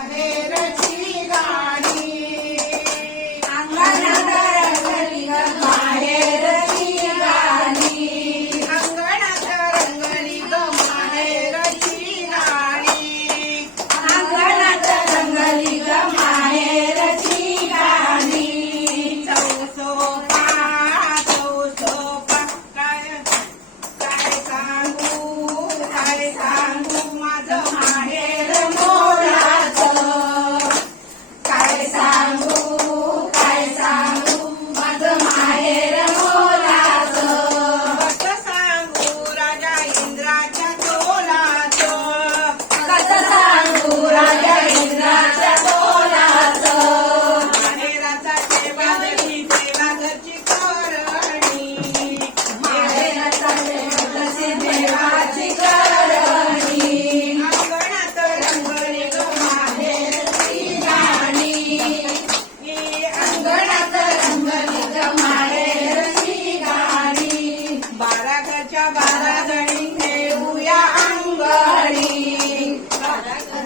माहेरची गाणी अंगणात रंगली ग माहेरची गाणी अंगणात रंगली ग माहेरची गाणी अंगणात रंगली ग माहेरची गाणी चौसोपा चौसोपा काय सांगू माझं माहेर मोराचं काय सांगू माझं माहेर मोराचं कसं सांगू राजा इंद्राच्या तोलाचं कसं सांगू राजा इंद्राच्या तोलाचं माहेराचा ठेवा घरी ठेवा घरची करणी माहेराचा देवाची देवाची करणी अंगणात रंगली ग माहेरची गाणी अंगणात रंगली ग माहेरची गाणी 12 घरच्या 12 जणी ठेवूया अंगणी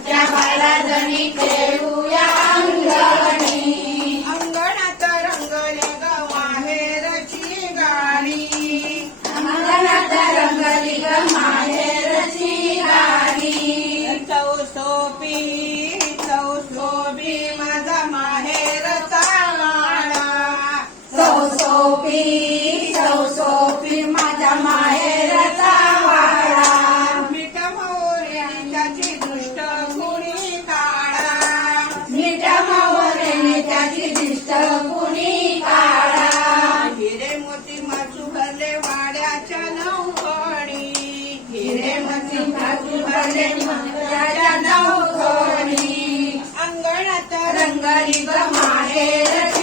त्या 12 जणी खेळूया अंगणी अंगणात रंगली ग माहेरची गाणी अंगणात रंगली ग माहेरची गाणी चौसोपी माझा माहेरचा वाडा चौसोपी माझ्या माहेरचा वाडा मीठ मोऱ्याची दृष्ट गुणी काढा मिठ्या मावळ्याने त्याची दिष्ट कुणी काढा हिरे मोती माचू भरले वाड्याच्या नौकणी हिरे मती भाजू भरले मंगळाच्या नवखणी अंगणात रंगली ग माहेर